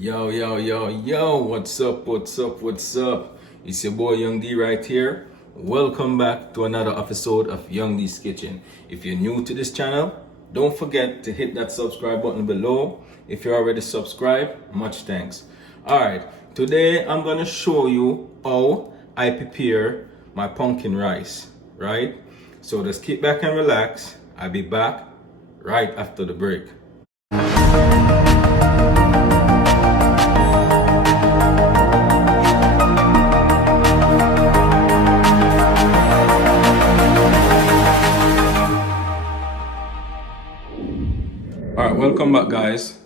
Yo, what's up? It's your boy Young D right here. Welcome back to another episode of Young D's Kitchen. If you're new to this channel, don't forget to hit that subscribe button below. If you're already subscribed, much thanks. Alright, today I'm gonna show you how I prepare my pumpkin rice, right? So just kick back and relax. I'll be back right after the break. Alright, welcome back guys.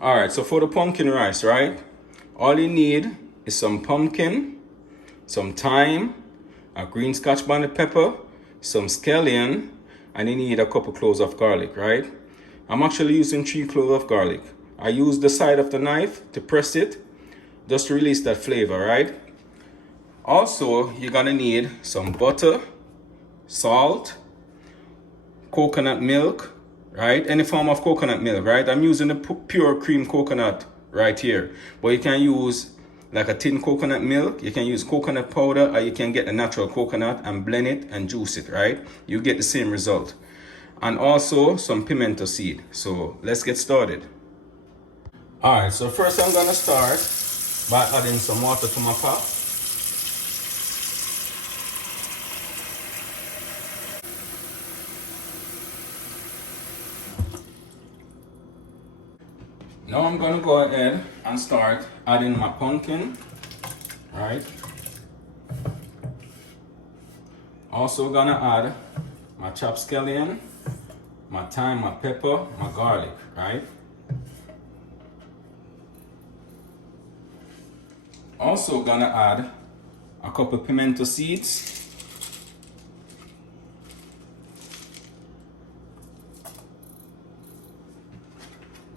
Alright, so for the pumpkin rice, right? All you need is some pumpkin, some thyme, a green Scotch bonnet pepper, some scallion, and you need a couple cloves of garlic, right? I'm actually using 3 cloves of garlic. I use the side of the knife to press it, just to release that flavor, right? Also, you're gonna need some butter, salt, coconut milk, right? Any form of coconut milk, right? I'm using the pure cream coconut right here. But you can use like a tin coconut milk. You can use coconut powder, or you can get the natural coconut and blend it and juice it, right? You get the same result. And also some pimento seed. So let's get started. All right, so first I'm gonna start by adding some water to my pot. Now I'm gonna go ahead and start adding my pumpkin, right? Also gonna add my chopped scallion, my thyme, my pepper, my garlic, right? Also gonna add a couple pimento seeds.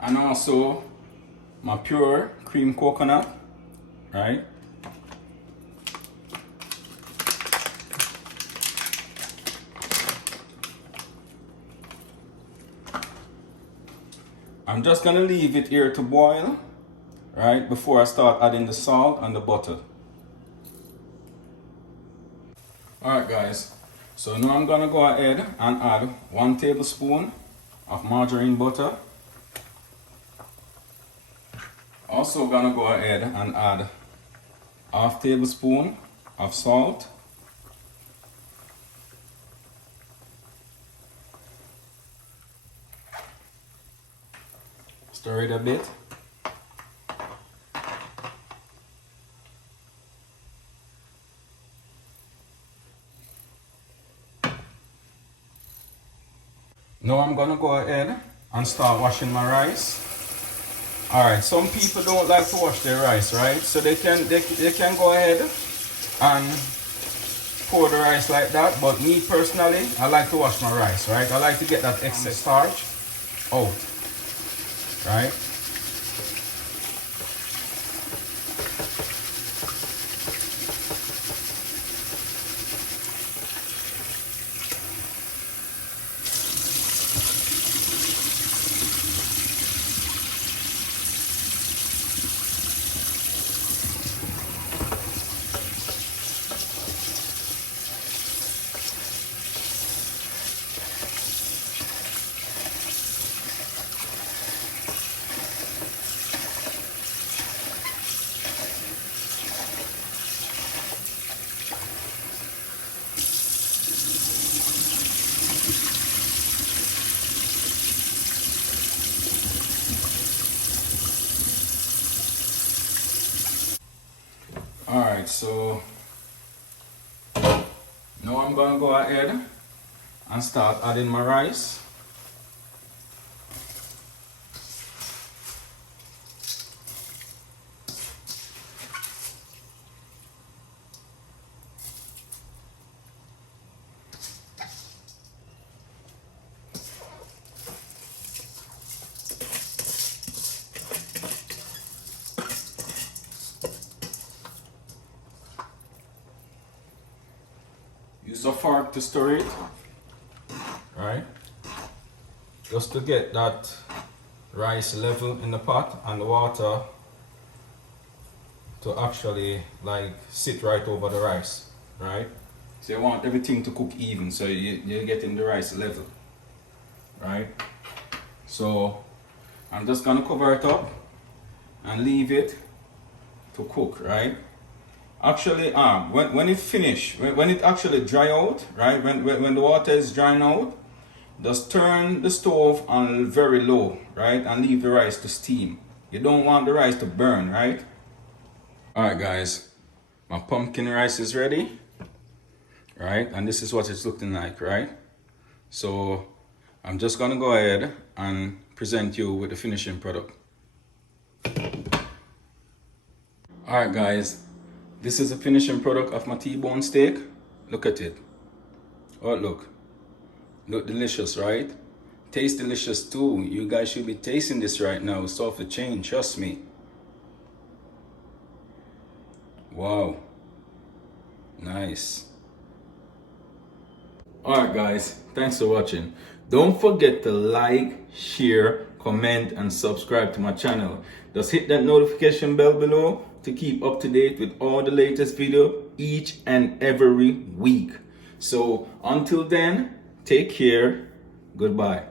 And also my pure cream coconut, right? I'm just gonna leave it here to boil, right, before I start adding the salt and the butter. Alright guys, so now I'm gonna go ahead and add 1 tablespoon of margarine butter. Also gonna go ahead and add ½ tablespoon of salt. Stir it a bit. Now I'm gonna go ahead and start washing my rice. Alright, some people don't like to wash their rice, right? So they can go ahead and pour the rice like that. But me personally, I like to wash my rice, right? I like to get that excess starch out, right? Alright, so now I'm gonna go ahead and start adding my rice. Use a fork to stir it, right? Just to get that rice level in the pot and the water to actually like sit right over the rice, right? So you want everything to cook even, so you're getting the rice level, right? So I'm just gonna cover it up and leave it to cook, right? Actually, when it finish, when it actually dry out, right? When the water is drying out, just turn the stove on very low, right? And leave the rice to steam. You don't want the rice to burn, right? Alright guys, my pumpkin rice is ready, right? And this is what it's looking like, right? So I'm just gonna go ahead and present you with the finishing product. Alright guys, this is the finishing product of my T-bone steak. Look at it. Oh, look delicious, right? Taste delicious too. You guys should be tasting this right now. It's off the chain, trust me. Wow, nice. Alright guys, thanks for watching. Don't forget to like, share, comment and subscribe to my channel. Just hit that notification bell below to keep up to date with all the latest video each and every week. So until then, take care, goodbye.